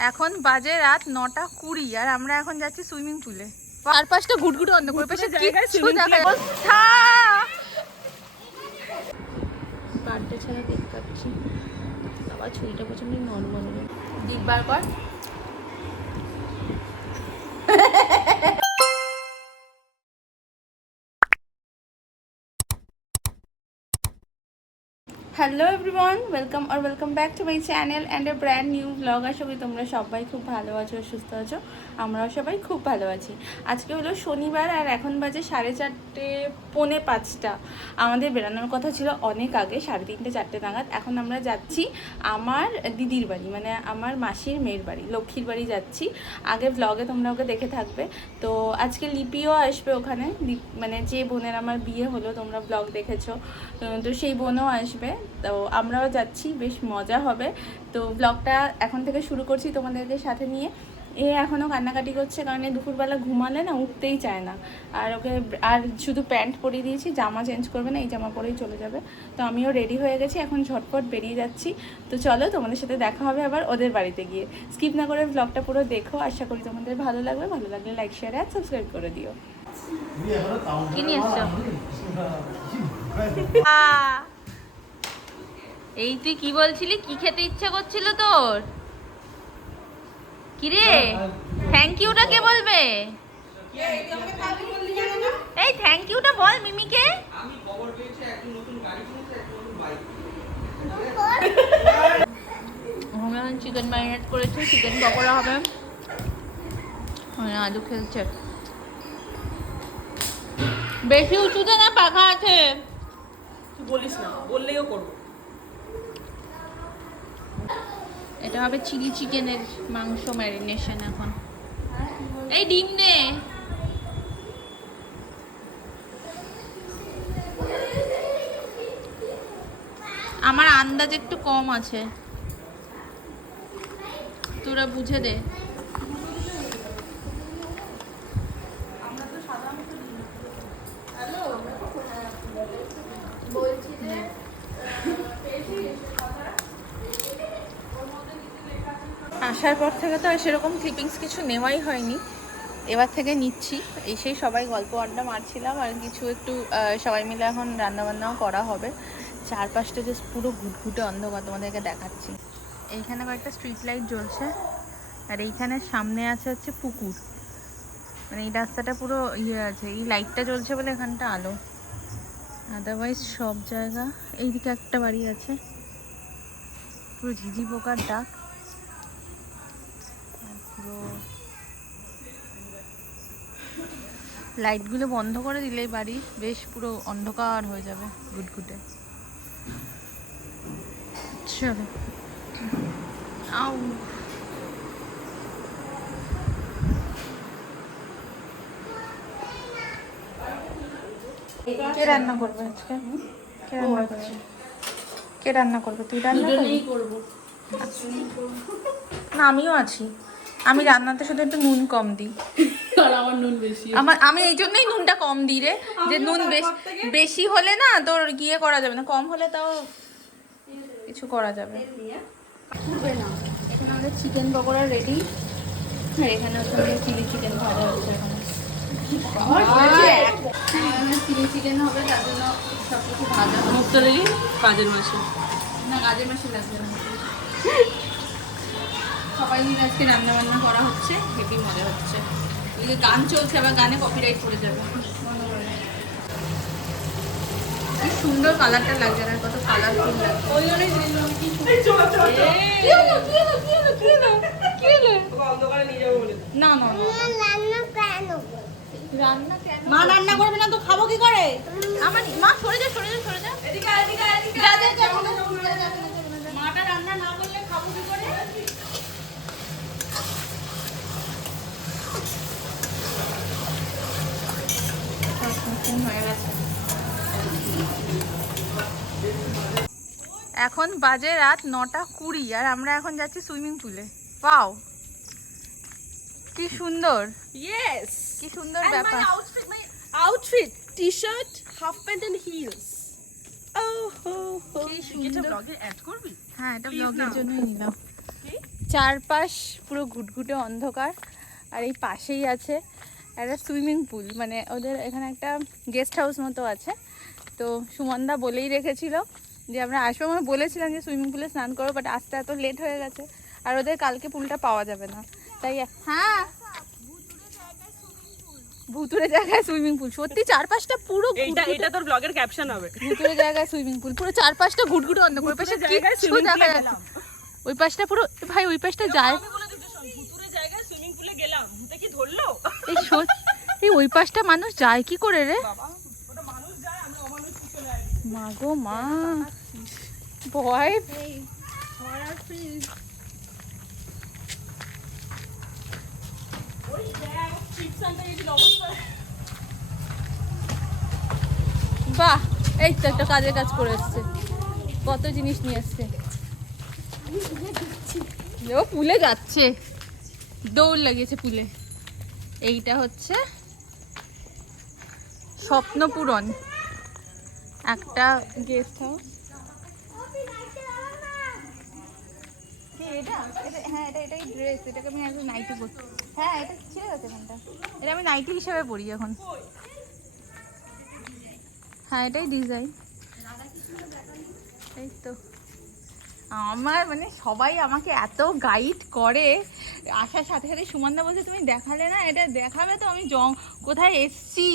এখন বাজে রাত নটা কুড়ি আর আমরা এখন যাচ্ছি সুইমিং পুলে। চারপাশটা ঘুটঘুটে অন্ধ করে পাশে কিচ্ছু দেখা অবস্থা? বার্থডে ছাড়া দেখতে পাচ্ছি বাবা ছুরিটা প্রচণ্ড নর্মাল দিক বার hello everyone welcome R welcome back to my channel and a brand new blog আশা করি তোমরা সবাই খুব ভালো আছো, সুস্থ আছো। আমরাও সবাই খুব ভালো আছি। আজকে হলো শনিবার আর এখন বাজে সাড়ে চারটে, পৌনে পাঁচটা। আমাদের বেরানোর কথা ছিল অনেক আগে, সাড়ে তিনটে, চারটে নাগাদ। এখন আমরা যাচ্ছি আমার দিদির বাড়ি মানে আমার মাসির মেয়ের বাড়ি, লক্ষ্মীর বাড়ি যাচ্ছি। আগে ব্লগে তোমরা ওকে দেখে থাকবে। তো আজকে লিপিও আসবে ওখানে। মানে যে বোনের আমার বিয়ে হলো, তোমরা ব্লগ দেখেছ। তো সেই বোনও আসবে। তো আমরাও যাচ্ছি বেশ মজা হবে। তো ব্লগটা এখন থেকে শুরু করছি তোমাদেরকে সাথে নিয়ে। এ এখনও কান্নাকাটি করছে কারণ দুপুরবেলা ঘুমালে না উঠতেই চায় না। আর ওকে আর শুধু প্যান্ট পরিয়ে দিয়েছি জামা চেঞ্জ করবে না এই জামা পরেই চলে যাবে। তো আমিও রেডি হয়ে গেছি এখন ঝটপট বেরিয়ে যাচ্ছি। তো চলো তোমাদের সাথে দেখা হবে আবার ওদের বাড়িতে গিয়ে। স্কিপ না করে ব্লগটা পুরো দেখো আশা করি তোমাদের ভালো লাগবে। ভালো লাগলে লাইক শেয়ার অ্যাড সাবস্ক্রাইব করে দিও। কি নিয়ে এই তুই কি বলছিলি? কি খেতে ইচ্ছা করছিল তোর? কি রে থ্যাংক ইউটা কে বলবে? এই থ্যাংক ইউটা বল মিমিকে। আমি এখন চিকেন ম্যারিনেট করেছি চিকেন পকোড়া হবে। আলু খেলছে। বেশি উঁচুতে না, পাখা আছে। বলিস না বললেও করব। এটা হবে চিলি চিকেনের মাংস ম্যারিনেশন এখন। এই ডিম নে। আমার আন্দাজ একটু কম আছে। তোরা বুঝে দে। আসার পর থেকে তো আর সেরকম ক্লিপিংস কিছু নেওয়াই হয়নি। এবার থেকে নিচ্ছি। এসেই সবাই গল্প আড্ডা মারছিলাম আর কিছু একটু সবাই মিলে এখন রান্নাবান্নাও করা হবে। চারপাশটা জাস্ট পুরো ঘুটঘুটে অন্ধকার তোমাদেরকে দেখাচ্ছি। এইখানে কয়েকটা স্ট্রিট লাইট জ্বলছে আর এইখানে সামনে আছে হচ্ছে পুকুর। মানে এই রাস্তাটা পুরো ইয়ে আছে, এই লাইটটা জ্বলছে বলে এখানটা আলো। আদারওয়াইজ সব জায়গা, এইদিকে একটা বাড়ি আছে। পুরো ঝিঝি পোকার ডাক। পুরো। লাইটগুলো বন্ধ করে দিলেই বাড়ি বেশ পুরো অন্ধকার হয়ে যাবে ঘুটঘুটে। চলো। আউ। কে রান্না করবে আজকে? কে রান্না করবে? কে রান্না করবে? তুই রান্না করব। না আমিও আছি। আমি রান্নাতে শুধু একটু নুন কম দিই। আমার নুন বেশি আমার আমি এই জন্যই নুনটা কম দিই রে যে নুন বেশি বেশি হলে না তোর গিয়ে করা যাবে না কম হলে তাও কিছু করা যাবে। এখানে আমাদের চিকেন পকোড়া রেডি আর এখানে হচ্ছে চিলি চিকেন ভাজা হচ্ছে এখানে। চিলি চিকেন হবে তার জন্য সব কিছু ভাজা মুখটা কাজের মাসে। না গাজর মাসে লাগবে না। সবাই মিলে আজকে রান্না বান্না করা হচ্ছে হেভি মজা হচ্ছে। এই যে গান চলছে আবার গানে কপিরাইট পড়ে যাবে। কি সুন্দর কালারটা লাগছে না কত কালারফুল লাগছে। ওই জন্যই না না না রান্না কেন? মা রান্না করবে না তো খাব কি করে? আমার মা সরে যা সরে যা সরে যা। এদিকে এদিকে এদিকে। মাটা রান্না না করলে খাব কি করে? এখন বাজে রাত নটা কুড়ি আর আমরা এখন যাচ্ছি সুইমিং পুলে। পাও কি সুন্দর। ইয়েস কি সুন্দর ব্যাপার। অ্যাড করবি? হ্যাঁ এটা ব্লগের জন্যই নিলাম। চারপাশ পুরো ঘুটঘুটে অন্ধকার আর এই পাশেই আছে একটা সুইমিং পুল মানে ওদের এখানে একটা গেস্ট হাউস মতো আছে। তো সুমনদা বলেই রেখেছিল যে আমরা আসব। আমরা বলেছিলাম যে সুইমিং পুলে স্নান করব বাট আসতে এত লেট হয়ে গেছে। আর ওদের কালকে পুলটা পাওয়া যাবে না। তাই হ্যাঁ? ভুতুরে জায়গায় সুইমিং পুল। সত্যি চারপাশটা পুরো এইটা এটা তোর ব্লগের ক্যাপশন হবে। ভুতুরে জায়গায় সুইমিং পুল। পুরো চারপাশটা ঘুটঘুটে অন্ধকার। ওই পাশে দেখা যাচ্ছে ওই পাশটা পুরো ভাই ওই পাশটা যায়। ভুতুরে জায়গায় সুইমিং পুলে গেলাম। ভূতে কি ধরলো? এই এই ওই পাশটা মানুষ যায় কি করে রে? মা গো মা। ভয়। বাহ এই তো একটা কাজের কাজ করে এসছে। কত জিনিস নিয়ে এসছে। ও পুলে যাচ্ছে। দৌড় লাগিয়েছে পুলে। এইটা হচ্ছে স্বপ্নপূরণ। একটা গেস্ট হাউস এটা এটা হ্যাঁ এটা এটাই ড্রেস এটাকে আমি এখন নাইটি পরি। হ্যাঁ এটা ছিঁড়ে গেছে এখানটা। এটা আমি নাইটি হিসাবে পরি এখন। হ্যাঁ এটাই ডিজাইন এই তো। আমার মানে সবাই আমাকে এত গাইড করে আসার সাথে সাথে সুমানদা বলছে, তুমি দেখালে না? এটা দেখাবে তো, আমি জং কোথায় এসছি?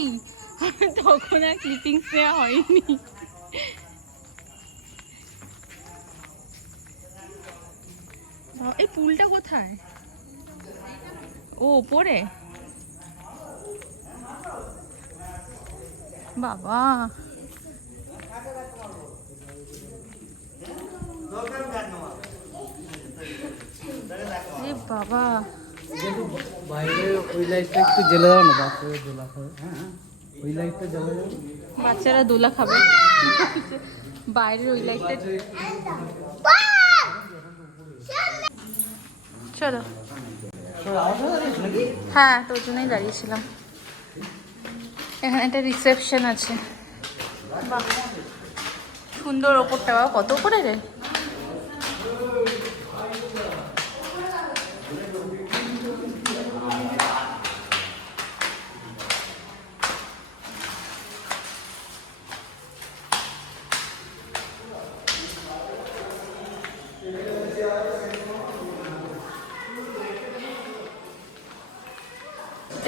তখন আর ক্লিপিংস নেওয়া হয়নি। এই পুলটা কোথায়? ও, ওপরে? বাবা এ বাবা। বাইরে ওই লাইটটা একটু জ্বেলে দাও না বাচ্চাদের দোলা খাবে। হ্যাঁ হ্যাঁ। ওই লাইটটা জ্বালা যাবে বাচ্চারা দোলা খাবে। বাইরের ওই লাইটটা চলো। হ্যাঁ তোর জন্যই দাঁড়িয়েছিলাম। এখানে একটা রিসেপশন আছে। বাহ সুন্দর ওপরটা বাবা কত করে রে?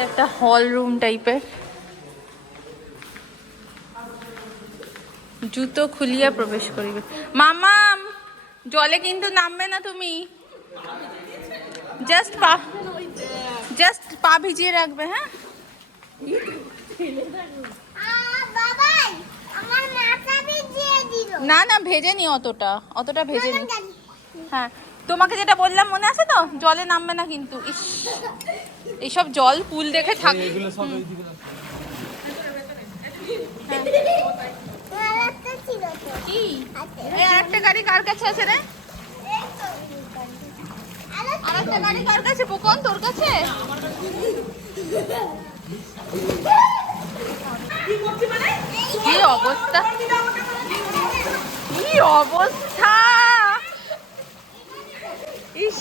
একটা হল রুম টাইপের জুতো খুলিয়া প্রবেশ করিবে। মামাম, জলে কিন্তু নামবে না তুমি। জাস্ট পা জাস্ট পা ভিজিয়ে রাখবে হ্যাঁ? না না, ভেজে নি অতটা। অতটা ভেজে নি হ্যাঁ তোমাকে যেটা বললাম মনে আছে তো? জলে নামবে না কিন্তু। ইস। এইসব জল পুল দেখে থাক। আরেকটা গাড়ি কার কাছে আছে রে? আরেকটা গাড়ি কার কাছে? পোকন তোর কাছে? কি অবস্থা? কি অবস্থা ইস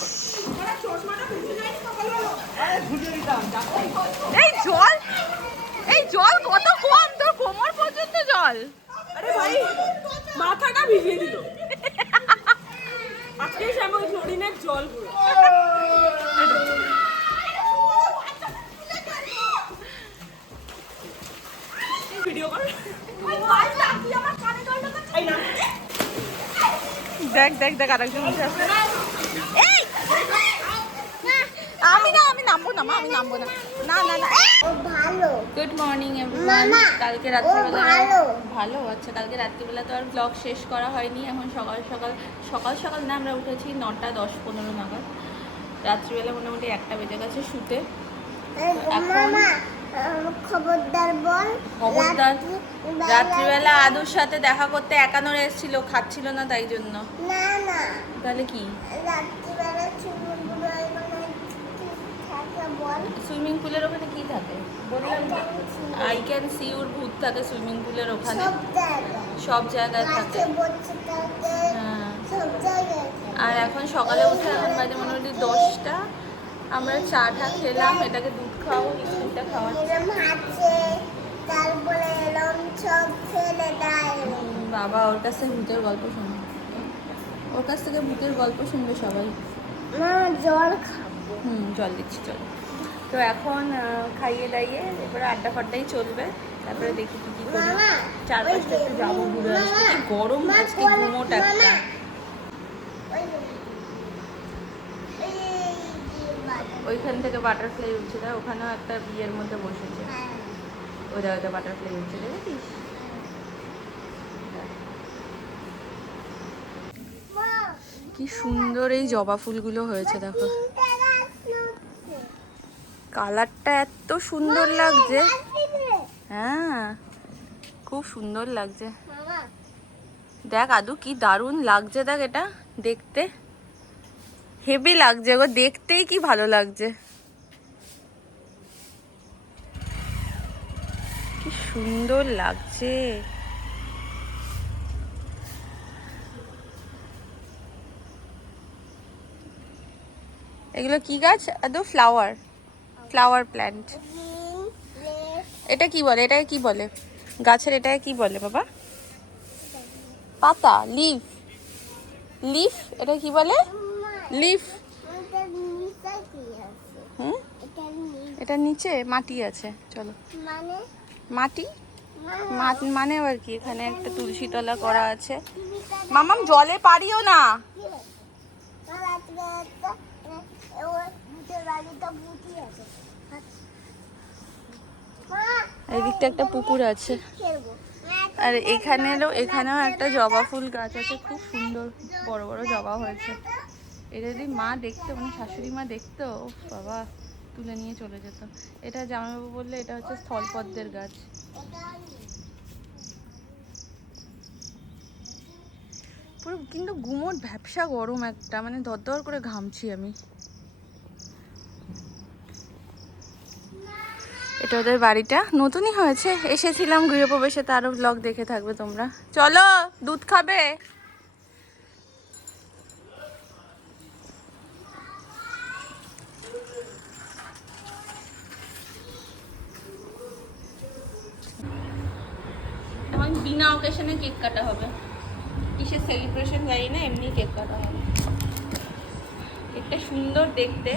এই জল এই জল কত কম তোর কোমর পর্যন্ত জল আরে ভাই মাথাটা ভিজিয়ে দিল আজকে এসে আমার হরিণের জল পুরো ভিডিও কর এই না দেখ দেখ দেখ আরেকজন বসে আছে। এই! আমি না আমি নামবো না মা আমি নামবো না। না না না। ভালো। গুড মর্নিং এভরিওয়ান কালকে রাত্রিবেলা ভালো। ভালো আচ্ছা কালকে রাত্রিবেলা তো আর ব্লগ শেষ করা হয়নি। এখন সকাল সকাল সকাল সকাল না আমরা উঠেছি নটা দশ পনেরো নাগাদ। রাত্রিবেলা মোটামুটি একটা বেজে গেছে শুতে। খবরদার বল। খবরদার? রাত্রিবেলা আদুর সাথে দেখা করতে একানোর এসেছিল খাচ্ছিল না তাই জন্য। না তাহলে কি? বল। সুইমিং পুলের ওখানে কি থাকে? বললাম আই ক্যান সি ওর ভূত থাকে সুইমিং পুলের ওখানে। সব জায়গায়। থাকে। হ্যাঁ। সব জায়গায় থাকে। আর এখন সকালে উঠে এখন বাজে মোটামুটি দশটা। আমরা চাটা খেলাম এটাকে দুধ খাওয়াবো বিস্কুটটা ফেলে বাবা ওর কাছ ভূতের গল্প শুনবে ওর কাছ থেকে ভূতের গল্প শুনবে সবাই। মা জল খাব হুম জল দিচ্ছি চল। তো এখন খাইয়ে দাইয়ে এরপরে আড্ডা ফাড্ডাই চলবে। তারপরে দেখি কি কি করি। চার পাঁচটা একটু যাব ঘুরে আসব গরম আজকে ঘুমোট একটা। ওইখান থেকে বাটারফ্লাই উঠছে দেখ ওখানেও একটা বিয়ের মধ্যে বসেছে। ওই জায়গাতে বাটারফ্লাই উঠছে দেখেছিস মা, কি সুন্দর এই জবা ফুলগুলো হয়েছে, দেখো। কালারটা এত সুন্দর লাগছে। হ্যাঁ খুব সুন্দর লাগছে। দেখ, আদু, কি দারুণ লাগছে, দেখ এটা দেখতে। হেভি লাগছে গো, দেখতেই কি ভালো লাগছে। কি সুন্দর লাগছে। এগুলো কি গাছ? আদু ফ্লাওয়ার ফ্লাওয়ার প্ল্যান্ট এটা কি বলে? এটাকে কি বলে? গাছের এটাকে কি বলে বাবা? পাতা লিফ লিফ এটা কি বলে? লিফ? হুম? এটা নিচে, মাটি আছে। চলো। মাটি? মানে আবার কি? এখানে একটা তুলসী তলা করা আছে। মামাম, জলে পারিও না। আজকে একটা, পুকুর আছে। আর এখানেরও এখানেও একটা জবা ফুল গাছ আছে খুব সুন্দর বড় বড় জবা হয়েছে। এটা যদি মা দেখতো মানে শাশুড়ি মা দেখতো বাবা তুলে নিয়ে চলে যেত। এটা জামাইবাবু বললে এটা হচ্ছে স্থলপদ্মের গাছ। কিন্তু গুমোট ভ্যাপসা গরম একটা মানে দরদর করে ঘামছি আমি। এটা ওদের বাড়িটা। নতুনই হয়েছে। এসেছিলাম গৃহপ্রবেশে তারও ব্লগ দেখে থাকবে তোমরা। চলো, দুধ খাবে? বিনা অকেশনে কেক কাটা হবে। কেক কাটা হবে? কেকটা সুন্দর দেখতে।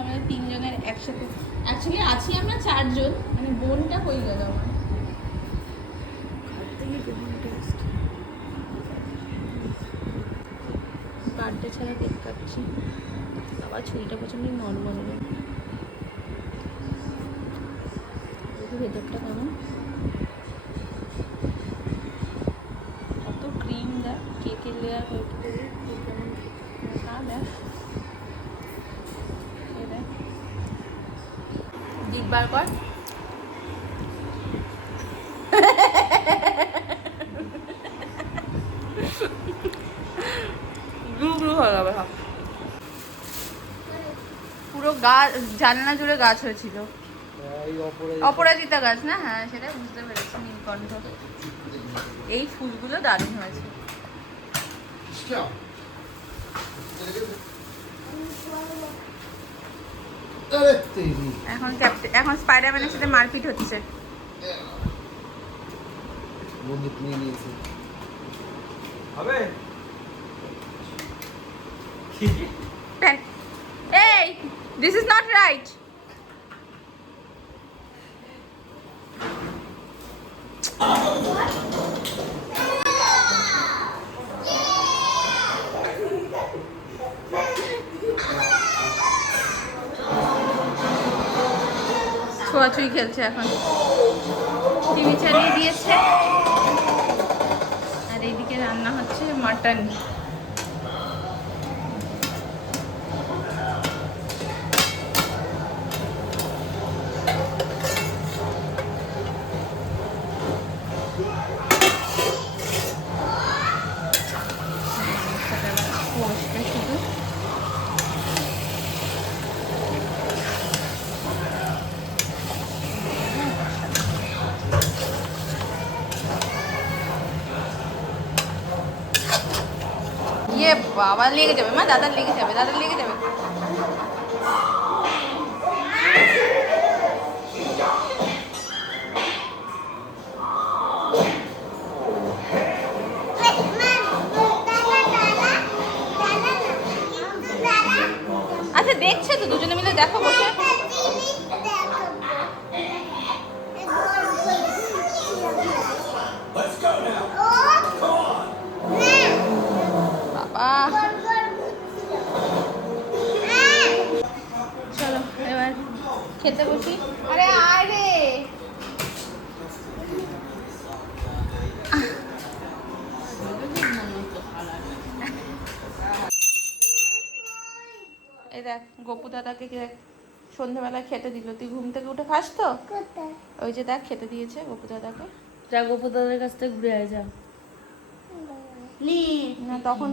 আমাদের তিনজনের একসাথে। অ্যাকচুয়ালি আছি আমরা চারজন মানে বোনটা হয়ে গেল আমার। ছাড়া কেক কাটছি আবার ছুরিটা প্রচণ্ড নর্মাল দেখি ভেতরটা কেমন। কত ক্রিম দেখ কেকের লেয়ার কেমন খা দেখ। এই দেখ। জিভ বার কর গ্লু গ্লু হয়ে যাবে সব পুরো গাছ জানলা জুড়ে গাছ হয়েছিল। অপরাজিতা। গাছ না? হ্যাঁ সেটা বুঝতে পেরেছি নীলকণ্ঠ এই ফুলগুলো দারুণ হয়েছে। এখন ক্যাপ্টেন এখন স্পাইডারম্যানের সাথে মারপিট হচ্ছে। বন্দুক নিয়ে নিয়েছে। হবে দিস ইজ নট রাইট ছোঁয়াছুঁই খেলছে এখন। টিভি চালিয়ে দিয়েছে। আর এইদিকে রান্না হচ্ছে মাটন শুধু বাবা লেগে যাবে, মা দাদার লেগে যাবে, দাদার লেগে যাবে। আচ্ছা দেখছে তো, দুজনে মিলে দেখো বসে। চলো এবার খেতে বসি আরে আয় এই দেখ গপু দাদাকে দেখ সন্ধ্যাবেলা খেতে দিল। তুই ঘুম থেকে উঠে খাস তো? ওই যে দেখ খেতে দিয়েছে গপু দাদাকে। যা গোপু দাদার কাছ থেকে ঘুরে আয় যা। না তখন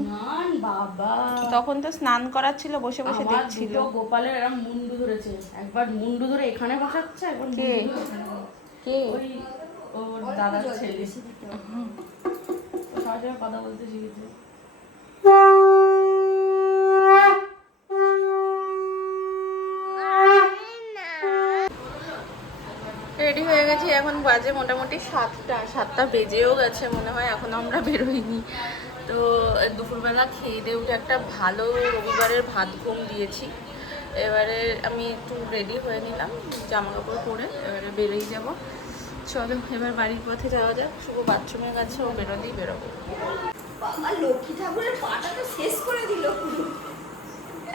তখন তো স্নান করার ছিল বসে বসে দেখছিল। গোপালের এরম মুন্ডু ধরেছে। একবার মুন্ডু ধরে এখানে বসাচ্ছে একবার কে? কে? ওই ওর দাদার ছেলে। কথা বলতে শিখেছে রেডি হয়ে গেছি এখন বাজে মোটামুটি সাতটা সাতটা বেজেও গেছে মনে হয় এখন আমরা বেরোইনি। তো দুপুরবেলা খেয়ে দিয়ে উঠে একটা ভালো রবিবারের ভাত ঘুম দিয়েছি। এবারে আমি একটু রেডি হয়ে নিলাম জামা কাপড় পরে এবারে বেরোই যাব। চলো এবার বাড়ির পথে যাওয়া যাক। শুভ বাথরুমের কাছে ও বেরোতেই বেরোবো।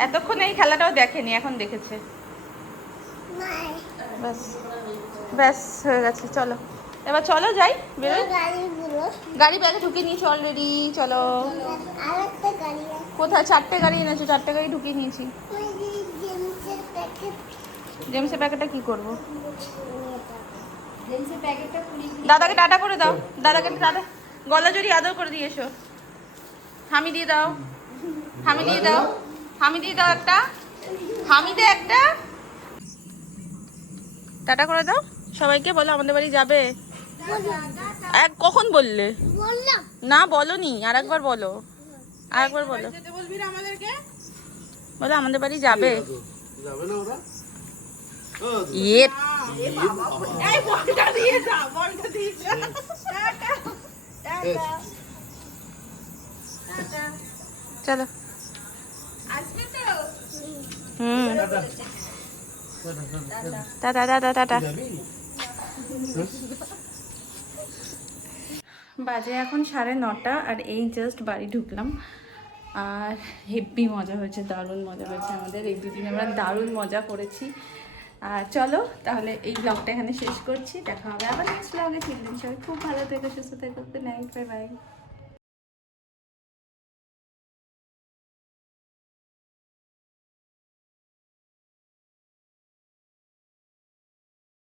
এতক্ষণ এই খেলাটাও দেখেনি এখন দেখেছে। ব্যাস। ব্যাস, হয়ে গেছে, চলো। এবার চলো যাই গাড়ি ব্যাগে ঢুকিয়ে নিয়েছি অলরেডি চলো। কোথায়? চারটে গাড়ি এনেছো, চারটে গাড়ি ঢুকিয়ে নিয়েছি। জেমসের প্যাকেট জেমসের প্যাকেটটা কি করব? দাদাকে টাটা করে দাও। দাদাকে টাটা। গলা জড়ি আদর করে দিয়ে এসো। হামি দিয়ে দাও। হামি দিয়ে দাও। হামি দিয়ে দাও একটা। হামি দে একটা। টাটা করে দাও। সবাইকে বলো আমাদের বাড়ি যাবে? এক কখন বললে? বললাম না বলনি আর একবার বলো। আর একবার বলো বলো আমাদের বাড়ি যাবে? যাবে না ওরা? ও, ইয়ে চলো। হুম। টাটা টাটা টাটা বাজে এখন সাড়ে নটা আর এই জাস্ট বাড়ি ঢুকলাম। আর হেব্বি মজা হয়েছে, দারুণ মজা হয়েছে আমাদের। এই দুদিন আমরা দারুণ মজা করেছি। আর চলো, তাহলে এই ব্লগটা এখানে শেষ করছি। দেখা হবে আবার নেক্সট ব্লগে চিলড্রেন সবাই খুব ভালো থেকো, সুস্থ থেকো। Good night bye bye